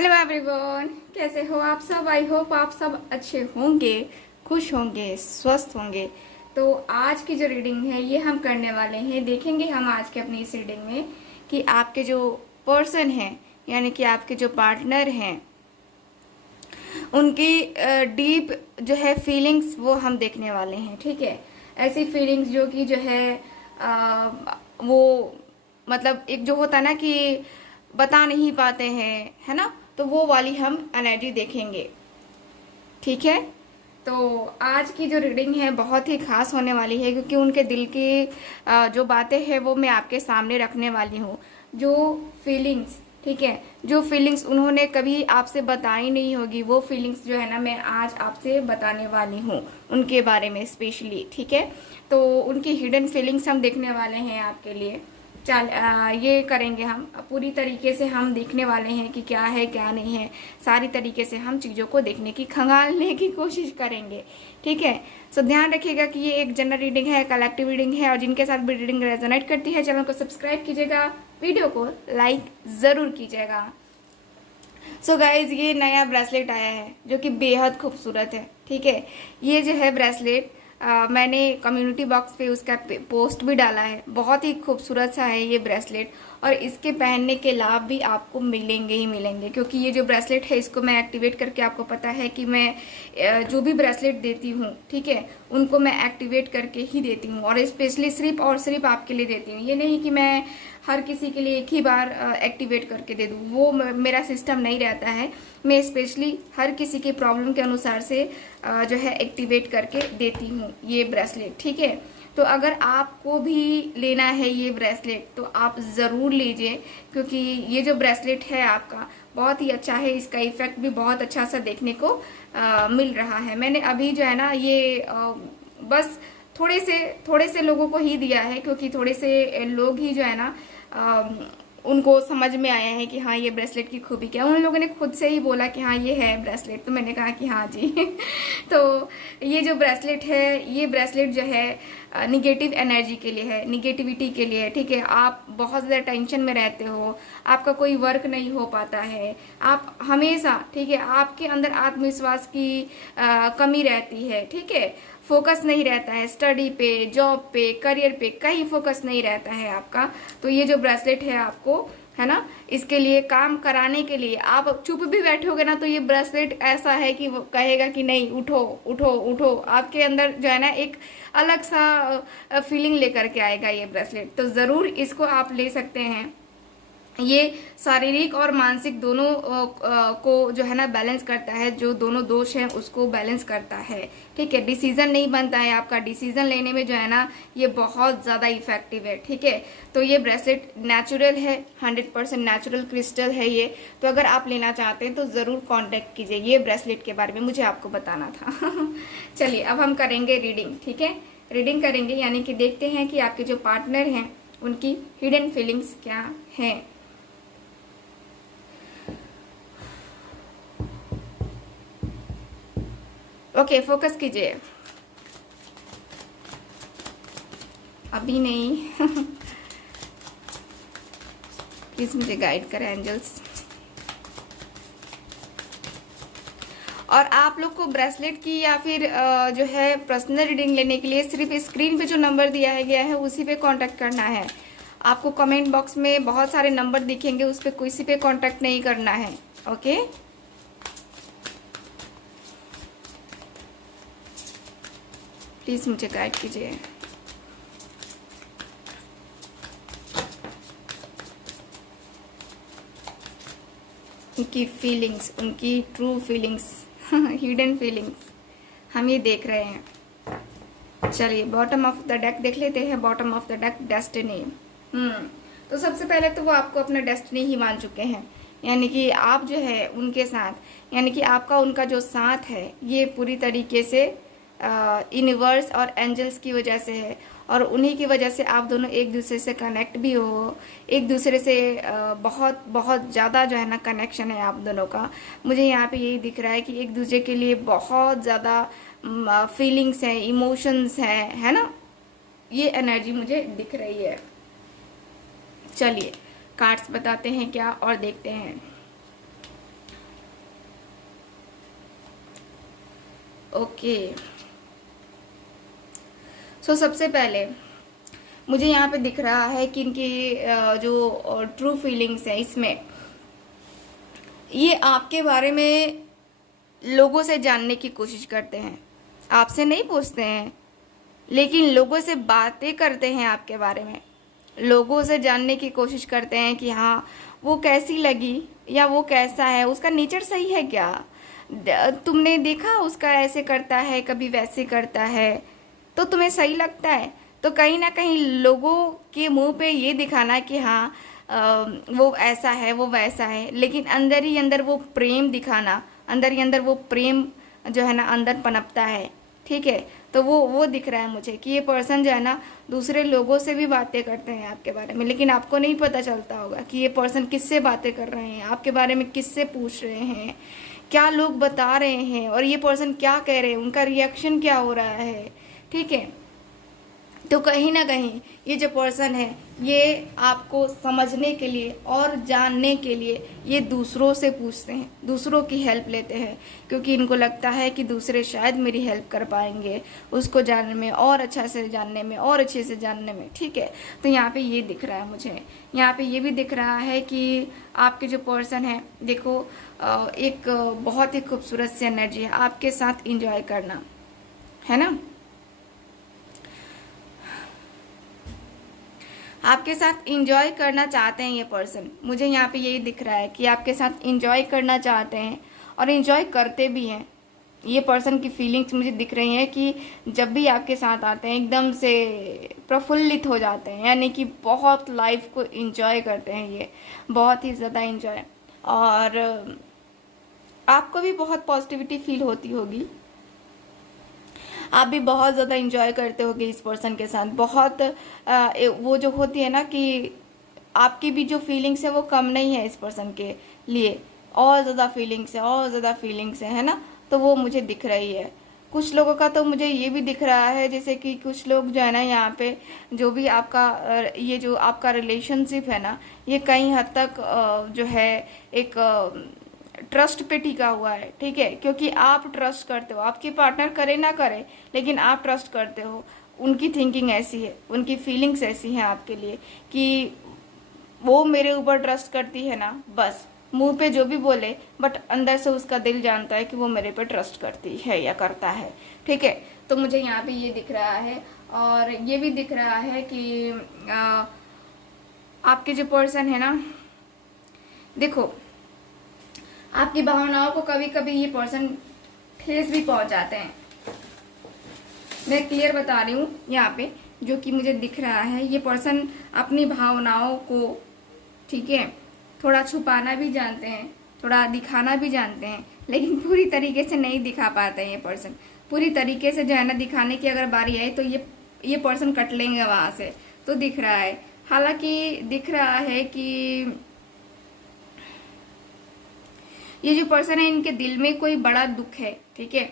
Hello everyone, कैसे हो आप सब। आई होप आप सब अच्छे होंगे, खुश होंगे, स्वस्थ होंगे। तो आज की जो रीडिंग है ये हम करने वाले हैं। देखेंगे हम आज के अपनी इस रीडिंग में कि आपके जो पर्सन हैं यानी कि आपके जो पार्टनर हैं उनकी डीप जो है फीलिंग्स वो हम देखने वाले हैं। ठीक है, ऐसी फीलिंग्स जो कि जो है वो मतलब एक जो होता है ना कि बता नहीं पाते हैं, है ना, तो वो वाली हम एनर्जी देखेंगे। ठीक है, तो आज की जो रीडिंग है बहुत ही खास होने वाली है क्योंकि उनके दिल की जो बातें हैं वो मैं आपके सामने रखने वाली हूँ। जो फीलिंग्स, ठीक है, जो फीलिंग्स उन्होंने कभी आपसे बताई नहीं होगी वो फीलिंग्स जो है ना मैं आज आपसे बताने वाली हूँ उनके बारे में स्पेशली। ठीक है, तो उनकी हिडन फीलिंग्स हम देखने वाले हैं आपके लिए। ये करेंगे हम पूरी तरीके से, हम देखने वाले हैं कि क्या है क्या नहीं है। सारी तरीके से हम चीज़ों को देखने की, खंगालने की कोशिश करेंगे। ठीक है, सो ध्यान रखिएगा कि ये एक जनरल रीडिंग है, कलेक्टिव रीडिंग है, और जिनके साथ भी रीडिंग रेजोनेट करती है चैनल को सब्सक्राइब कीजिएगा, वीडियो को लाइक ज़रूर कीजिएगा। सो गाइज, ये नया ब्रेसलेट आया है जो कि बेहद खूबसूरत है। ठीक है, ये जो है ब्रेसलेट मैंने कम्युनिटी बॉक्स पे उसका पोस्ट भी डाला है। बहुत ही खूबसूरत सा है ये ब्रेसलेट, और इसके पहनने के लाभ भी आपको मिलेंगे ही मिलेंगे क्योंकि ये जो ब्रेसलेट है इसको मैं एक्टिवेट करके, आपको पता है कि मैं जो भी ब्रेसलेट देती हूँ, ठीक है, उनको मैं एक्टिवेट करके ही देती हूँ और स्पेशली सिर्फ और सिर्फ आपके लिए देती हूँ। ये नहीं कि मैं हर किसी के लिए एक ही बार एक्टिवेट करके दे दूँ, वो मेरा सिस्टम नहीं रहता है। मैं स्पेशली हर किसी के प्रॉब्लम के अनुसार से जो है एक्टिवेट करके देती हूँ ये ब्रेसलेट। ठीक है, तो अगर आपको भी लेना है ये ब्रेसलेट तो आप ज़रूर लीजिए क्योंकि ये जो ब्रेसलेट है आपका बहुत ही अच्छा है। इसका इफेक्ट भी बहुत अच्छा सा देखने को मिल रहा है। मैंने अभी जो है ना ये बस थोड़े से लोगों को ही दिया है क्योंकि थोड़े से लोग ही जो है ना उनको समझ में आया है कि हाँ ये ब्रेसलेट की खूबी क्या है। उन लोगों ने खुद से ही बोला कि हाँ ये है ब्रेसलेट, तो मैंने कहा कि हाँ जी तो ये जो ब्रेसलेट है, ये ब्रेसलेट जो है निगेटिव एनर्जी के लिए है, निगेटिविटी के लिए है। ठीक है, आप बहुत ज़्यादा टेंशन में रहते हो, आपका कोई वर्क नहीं हो पाता है, आप हमेशा, ठीक है, आपके अंदर आत्मविश्वास की कमी रहती है। ठीक है, फोकस नहीं रहता है स्टडी पे, जॉब पे, करियर पे, कहीं फोकस नहीं रहता है आपका। तो ये जो ब्रेसलेट है आपको, है ना, इसके लिए काम कराने के लिए आप चुप भी बैठोगे ना तो ये ब्रेसलेट ऐसा है कि वो कहेगा कि नहीं उठो उठो उठो। आपके अंदर जो है ना एक अलग सा फीलिंग लेकर के आएगा ये ब्रेसलेट। तो ज़रूर इसको आप ले सकते हैं। ये शारीरिक और मानसिक दोनों को जो है ना बैलेंस करता है, जो दोनों दोष हैं उसको बैलेंस करता है। ठीक है, डिसीजन नहीं बनता है आपका, डिसीजन लेने में जो है ना ये बहुत ज़्यादा इफेक्टिव है। ठीक है, तो ये ब्रेसलेट नेचुरल है, 100% नेचुरल क्रिस्टल है ये। तो अगर आप लेना चाहते हैं तो ज़रूर कांटेक्ट कीजिए। ये ब्रेसलेट के बारे में मुझे आपको बताना था चलिए अब हम करेंगे रीडिंग। ठीक है, रीडिंग करेंगे यानी कि देखते हैं कि आपके जो पार्टनर हैं उनकी हिडन फीलिंग्स क्या हैं। ओके, फोकस कीजिए, अभी नहीं प्लीज मुझे गाइड करें एंजल्स। और आप लोग को ब्रेसलेट की या फिर जो है पर्सनल रीडिंग लेने के लिए सिर्फ स्क्रीन पे जो नंबर दिया गया है उसी पे कांटेक्ट करना है। आपको कमेंट बॉक्स में बहुत सारे नंबर दिखेंगे, उस पर किसी पे कांटेक्ट नहीं करना है। ओके, प्लीज मुझे गाइड कीजिए। उनकी फीलिंग्स, उनकी ट्रू फीलिंग्स, हिडन फीलिंग्स हम ये देख रहे हैं। चलिए बॉटम ऑफ द डेक देख लेते हैं। Bottom of the deck destiny. तो सबसे पहले तो वो आपको अपना डेस्टिनी ही मान चुके हैं, यानी कि आप जो है उनके साथ, यानी कि आपका उनका जो साथ है ये पूरी तरीके से यूनिवर्स और एंजल्स की वजह से है, और उन्हीं की वजह से आप दोनों एक दूसरे से कनेक्ट भी हो, एक दूसरे से बहुत बहुत ज़्यादा जो है ना कनेक्शन है आप दोनों का। मुझे यहाँ पे यही दिख रहा है कि एक दूसरे के लिए बहुत ज़्यादा फीलिंग्स हैं, इमोशंस हैं, है ना, ये एनर्जी मुझे दिख रही है। चलिए कार्ड्स बताते हैं क्या और देखते हैं। ओके, सो सबसे पहले मुझे यहाँ पे दिख रहा है कि इनकी जो ट्रू फीलिंग्स है इसमें, ये आपके बारे में लोगों से जानने की कोशिश करते हैं, आपसे नहीं पूछते हैं, लेकिन लोगों से बातें करते हैं आपके बारे में, लोगों से जानने की कोशिश करते हैं कि हाँ वो कैसी लगी या वो कैसा है, उसका नेचर सही है क्या, तुमने देखा उसका ऐसे करता है कभी वैसे करता है तो तुम्हें सही लगता है। तो कहीं ना कहीं लोगों के मुंह पे ये दिखाना कि हाँ वो ऐसा है वो वैसा है, लेकिन अंदर ही अंदर वो प्रेम दिखाना, अंदर ही अंदर वो प्रेम जो है ना अंदर पनपता है। ठीक है, तो वो दिख रहा है मुझे कि ये पर्सन जो है ना दूसरे लोगों से भी बातें करते हैं आपके बारे में, लेकिन आपको नहीं पता चलता होगा कि ये पर्सन किससे बातें कर रहे हैं, आपके बारे में किससे पूछ रहे हैं, क्या लोग बता रहे हैं और ये पर्सन क्या कह रहे हैं, उनका रिएक्शन क्या हो रहा है। ठीक है, तो कहीं ना कहीं ये जो पर्सन है ये आपको समझने के लिए और जानने के लिए ये दूसरों से पूछते हैं, दूसरों की हेल्प लेते हैं, क्योंकि इनको लगता है कि दूसरे शायद मेरी हेल्प कर पाएंगे उसको जानने में और अच्छा से जानने में और अच्छे से जानने में। ठीक है, तो यहाँ पे ये दिख रहा है मुझे, यहाँ पे ये भी दिख रहा है कि आपके जो पर्सन है देखो एक बहुत ही खूबसूरत सी एनर्जी है, आपके साथ इंजॉय करना है ना, आपके साथ इंजॉय करना चाहते हैं ये पर्सन। मुझे यहाँ पे यही दिख रहा है कि आपके साथ इंजॉय करना चाहते हैं और इंजॉय करते भी हैं। ये पर्सन की फीलिंग्स मुझे दिख रही हैं कि जब भी आपके साथ आते हैं एकदम से प्रफुल्लित हो जाते हैं, यानी कि बहुत लाइफ को इंजॉय करते हैं ये, बहुत ही ज़्यादा इंजॉय। और आपको भी बहुत पॉजिटिविटी फील होती होगी, आप भी बहुत ज़्यादा इंजॉय करते होगे इस पर्सन के साथ। बहुत वो जो होती है ना कि आपकी भी जो फीलिंग्स है वो कम नहीं है इस पर्सन के लिए, और ज़्यादा फीलिंग्स है और ज़्यादा फीलिंग्स है ना, तो वो मुझे दिख रही है। कुछ लोगों का तो मुझे ये भी दिख रहा है जैसे कि कुछ लोग जो है ना यहाँ पे जो भी आपका ये जो आपका रिलेशनशिप है ना ये कई हद तक जो है एक ट्रस्ट पे टिका हुआ है। ठीक है, क्योंकि आप ट्रस्ट करते हो, आपके पार्टनर करे ना करे लेकिन आप ट्रस्ट करते हो। उनकी थिंकिंग ऐसी है, उनकी फीलिंग्स ऐसी हैं आपके लिए कि वो मेरे ऊपर ट्रस्ट करती है ना, बस मुंह पे जो भी बोले बट अंदर से उसका दिल जानता है कि वो मेरे पे ट्रस्ट करती है या करता है। ठीक है, तो मुझे यहाँ पे ये दिख रहा है और ये भी दिख रहा है कि आपके जो पर्सन है ना देखो आपकी भावनाओं को कभी कभी ये पर्सन ठेस भी पहुंचाते हैं। मैं क्लियर बता रही हूँ यहाँ पे जो कि मुझे दिख रहा है, ये पर्सन अपनी भावनाओं को ठीक है थोड़ा छुपाना भी जानते हैं, थोड़ा दिखाना भी जानते हैं, लेकिन पूरी तरीके से नहीं दिखा पाते हैं ये पर्सन। पूरी तरीके से जो है ना दिखाने की अगर बारी आए तो ये पर्सन कट लेंगे वहाँ से, तो दिख रहा है। हालांकि दिख रहा है कि ये जो पर्सन है इनके दिल में कोई बड़ा दुख है। ठीक है,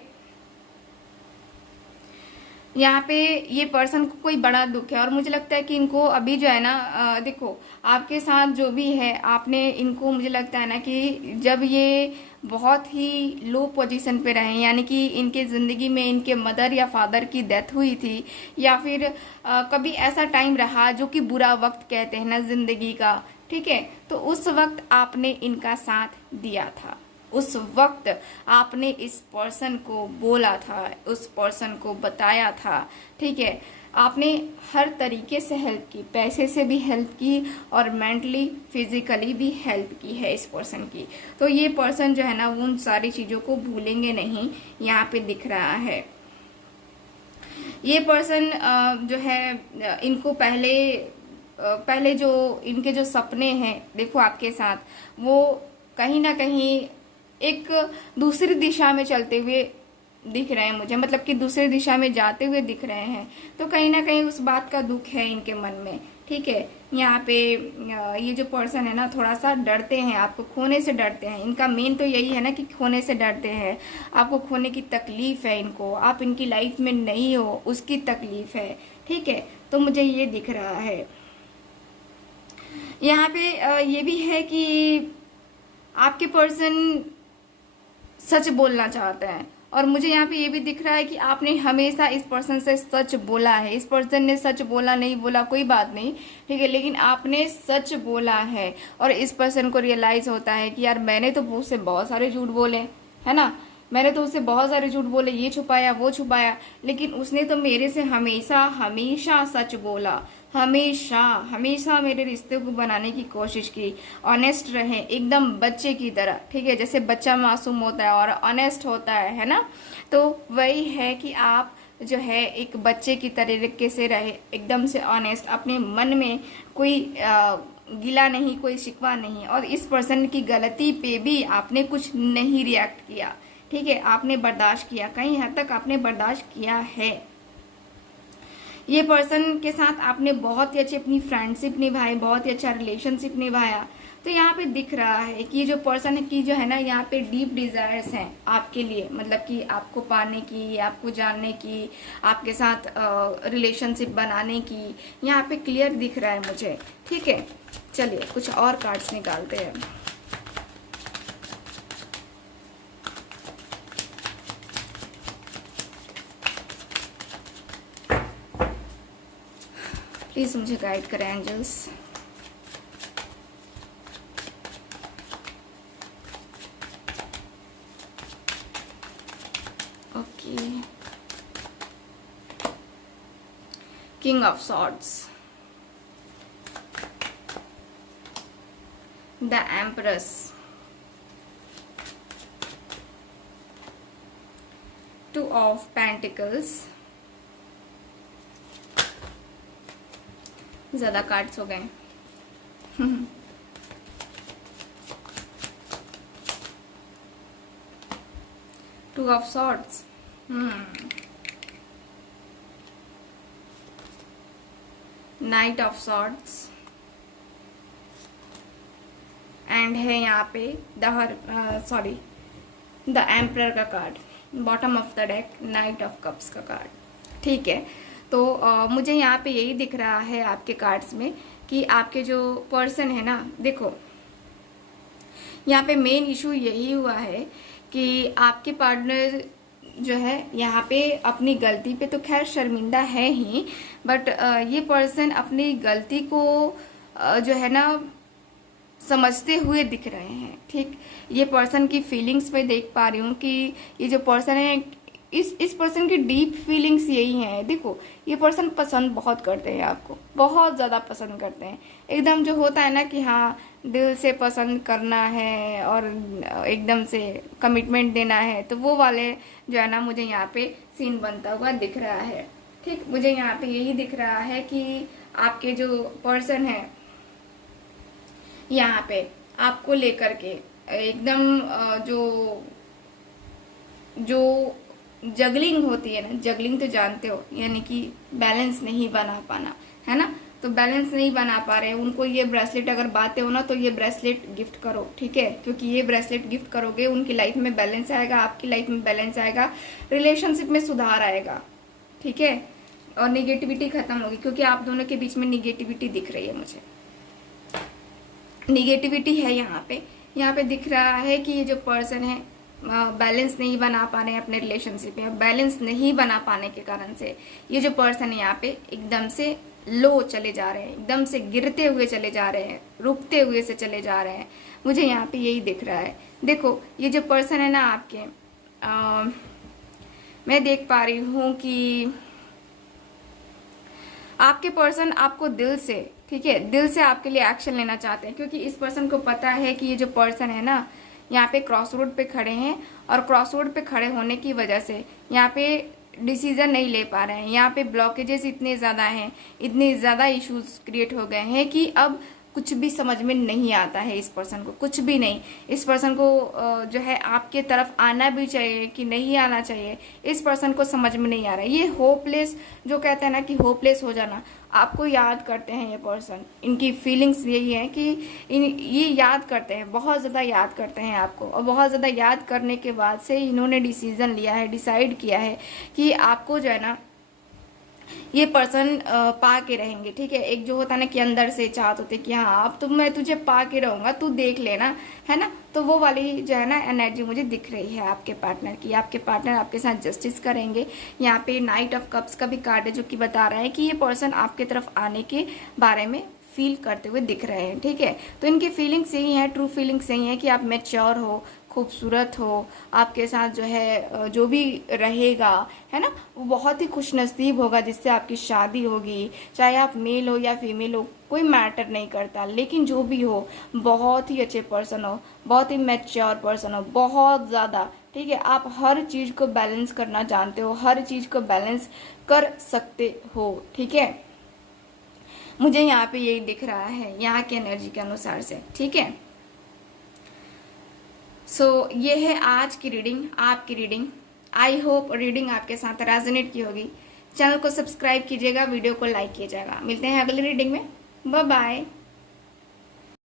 यहाँ पे ये पर्सन को कोई बड़ा दुख है और मुझे लगता है कि इनको अभी जो है ना देखो आपके साथ जो भी है आपने इनको, मुझे लगता है ना कि जब ये बहुत ही लो पोजीशन पे रहे, यानी कि इनके ज़िंदगी में इनके मदर या फादर की डेथ हुई थी या फिर कभी ऐसा टाइम रहा जो कि बुरा वक्त कहते हैं ना ज़िंदगी का। ठीक है, तो उस वक्त आपने इनका साथ दिया था, उस वक्त आपने इस पर्सन को बोला था, उस पर्सन को बताया था। ठीक है, आपने हर तरीके से हेल्प की, पैसे से भी हेल्प की और मेंटली फिजिकली भी हेल्प की है इस पर्सन की। तो ये पर्सन जो है ना उन सारी चीज़ों को भूलेंगे नहीं, यहाँ पे दिख रहा है। ये पर्सन जो है इनको पहले जो इनके जो सपने हैं देखो आपके साथ, वो कहीं ना कहीं एक दूसरी दिशा में चलते हुए दिख रहे हैं मुझे, मतलब कि दूसरी दिशा में जाते हुए दिख रहे हैं। तो कहीं ना कहीं उस बात का दुख है इनके मन में। ठीक है, यहाँ पे ये जो पर्सन है ना थोड़ा सा डरते हैं, आपको खोने से डरते हैं। इनका मेन तो यही है ना कि खोने से डरते हैं, आपको खोने की तकलीफ है इनको, आप इनकी लाइफ में नहीं हो उसकी तकलीफ है। ठीक है, तो मुझे ये दिख रहा है। यहाँ पे ये भी है कि आपके पर्सन सच बोलना चाहते हैं और मुझे यहाँ पे ये भी दिख रहा है कि आपने हमेशा इस पर्सन से सच बोला है। इस पर्सन ने सच बोला नहीं बोला कोई बात नहीं, ठीक है, लेकिन आपने सच बोला है और इस पर्सन को रियलाइज़ होता है कि यार मैंने तो उससे बहुत सारे झूठ बोले, है ना, मैंने तो उससे बहुत सारे झूठ बोले, ये छुपाया वो छुपाया, लेकिन उसने तो मेरे से हमेशा हमेशा सच बोला, हमेशा हमेशा मेरे रिश्ते को बनाने की कोशिश की। ऑनेस्ट रहे एकदम बच्चे की तरह, ठीक है, जैसे बच्चा मासूम होता है और ऑनेस्ट होता है ना, तो वही है कि आप जो है एक बच्चे की तरीके से रहे, एकदम से ऑनेस्ट, अपने मन में कोई गिला नहीं, कोई शिकवा नहीं, और इस पर्सन की गलती पे भी आपने कुछ नहीं रिएक्ट किया, ठीक है, आपने बर्दाश्त किया, कहीं हद तक आपने बर्दाश्त किया है। ये पर्सन के साथ आपने बहुत ही अच्छी अपनी फ्रेंडशिप निभाई, बहुत ही अच्छा रिलेशनशिप निभाया। तो यहाँ पे दिख रहा है कि जो पर्सन की जो है ना, यहाँ पे डीप डिजायर्स हैं आपके लिए, मतलब कि आपको पाने की, आपको जानने की, आपके साथ रिलेशनशिप बनाने की, यहाँ पे क्लियर दिख रहा है मुझे, ठीक है। चलिए कुछ और कार्ड्स निकालते हैं। प्लीज मुझे गाइड करें angels. Okay, king of swords, the empress, two of pentacles, ज्यादा कार्ड्स हो गए। Two of swords, knight of swords, and है यहाँ पे द एम्परर का card, bottom of the deck, knight of cups का कार्ड, ठीक है। तो मुझे यहाँ पे यही दिख रहा है आपके कार्ड्स में कि आपके जो पर्सन है ना, देखो यहाँ पे मेन इशू यही हुआ है कि आपके पार्टनर जो है यहाँ पे अपनी गलती पे तो खैर शर्मिंदा है ही, बट ये पर्सन अपनी गलती को जो है ना समझते हुए दिख रहे हैं, ठीक। ये पर्सन की फीलिंग्स पे देख पा रही हूँ कि ये जो पर्सन है, इस पर्सन की डीप फीलिंग्स यही हैं। देखो ये पर्सन पसंद बहुत करते हैं आपको, बहुत ज़्यादा पसंद करते हैं, एकदम जो होता है ना कि हाँ दिल से पसंद करना है और एकदम से कमिटमेंट देना है, तो वो वाले जो है ना मुझे यहाँ पे सीन बनता हुआ दिख रहा है, ठीक। मुझे यहाँ पे यही दिख रहा है कि आपके जो पर्सन है यहाँ पे आपको लेकर के एकदम जो जगलिंग होती है ना, जगलिंग तो जानते हो, यानी कि बैलेंस नहीं बना पाना, है ना, तो बैलेंस नहीं बना पा रहे हैं उनको। ये ब्रेसलेट अगर बातें हो ना तो ये ब्रेसलेट गिफ्ट करो, ठीक है, क्योंकि ये ब्रेसलेट गिफ्ट करोगे उनकी लाइफ में बैलेंस आएगा, आपकी लाइफ में बैलेंस आएगा, रिलेशनशिप में सुधार आएगा, ठीक है, और निगेटिविटी खत्म होगी, क्योंकि आप दोनों के बीच में निगेटिविटी दिख रही है, मुझे निगेटिविटी है यहाँ पे दिख रहा है कि ये जो पर्सन है बैलेंस नहीं बना पा रहे हैं अपने रिलेशनशिप में। बैलेंस नहीं बना पाने के कारण से ये जो पर्सन है यहाँ पे एकदम से लो चले जा रहे हैं, एकदम से गिरते हुए चले जा रहे हैं, रुकते हुए से चले जा रहे हैं, मुझे यहाँ पे यही दिख रहा है। देखो ये जो पर्सन है ना आपके, मैं देख पा रही हूँ कि आपके पर्सन आपको दिल से, ठीक है, दिल से आपके लिए एक्शन लेना चाहते हैं, क्योंकि इस पर्सन को पता है कि ये जो पर्सन है ना यहाँ पे क्रॉस रोड पे खड़े हैं, और क्रॉस रोड पे खड़े होने की वजह से यहाँ पे डिसीजन नहीं ले पा रहे हैं, यहाँ पे ब्लॉकेजेस इतने ज़्यादा हैं, इतने ज़्यादा इश्यूज क्रिएट हो गए हैं कि अब कुछ भी समझ में नहीं आता है इस पर्सन को, कुछ भी नहीं। इस पर्सन को जो है आपके तरफ आना भी चाहिए कि नहीं आना चाहिए, इस पर्सन को समझ में नहीं आ रहा है। ये होपलेस, जो कहते हैं ना कि होपलेस हो जाना, आपको याद करते हैं ये पर्सन, इनकी फीलिंग्स यही है कि ये याद करते हैं, बहुत ज़्यादा याद करते हैं आपको, और बहुत ज़्यादा याद करने के बाद से इन्होंने डिसीज़न लिया है, डिसाइड किया है कि आपको जो है ना ये पर्सन पा के रहेंगे, ठीक है। एक जो होता है ना कि अंदर से चाहत होते कि हाँ अब तो मैं तुझे पा के रहूंगा, तू देख लेना, है ना। तो वो वाली जो है ना एनर्जी मुझे दिख रही है आपके पार्टनर की। आपके पार्टनर आपके साथ जस्टिस करेंगे। यहाँ पे नाइट ऑफ कप्स का भी कार्ड है जो कि बता रहा है कि ये पर्सन आपके तरफ आने के बारे में फील करते हुए दिख रहे हैं, ठीक है। तो इनकी फीलिंग्स यही है, ट्रू फीलिंग्स यही है कि आप मैच्योर हो, खूबसूरत हो, आपके साथ जो है जो भी रहेगा, है ना, वो बहुत ही खुश नसीब होगा जिससे आपकी शादी होगी। चाहे आप मेल हो या फीमेल हो, कोई मैटर नहीं करता, लेकिन जो भी हो बहुत ही अच्छे पर्सन हो, बहुत ही मैच्योर पर्सन हो, बहुत ज़्यादा, ठीक है। आप हर चीज़ को बैलेंस करना जानते हो, हर चीज़ को बैलेंस कर सकते हो, ठीक है। मुझे यहाँ पे यही दिख रहा है यहाँ की एनर्जी के अनुसार से, ठीक है। सो ये है आज की रीडिंग, आपकी रीडिंग। आई होप रीडिंग आपके साथ रेजोनेट की होगी। चैनल को सब्सक्राइब कीजिएगा, वीडियो को लाइक कीजिएगा। मिलते हैं अगली रीडिंग में। Bye bye.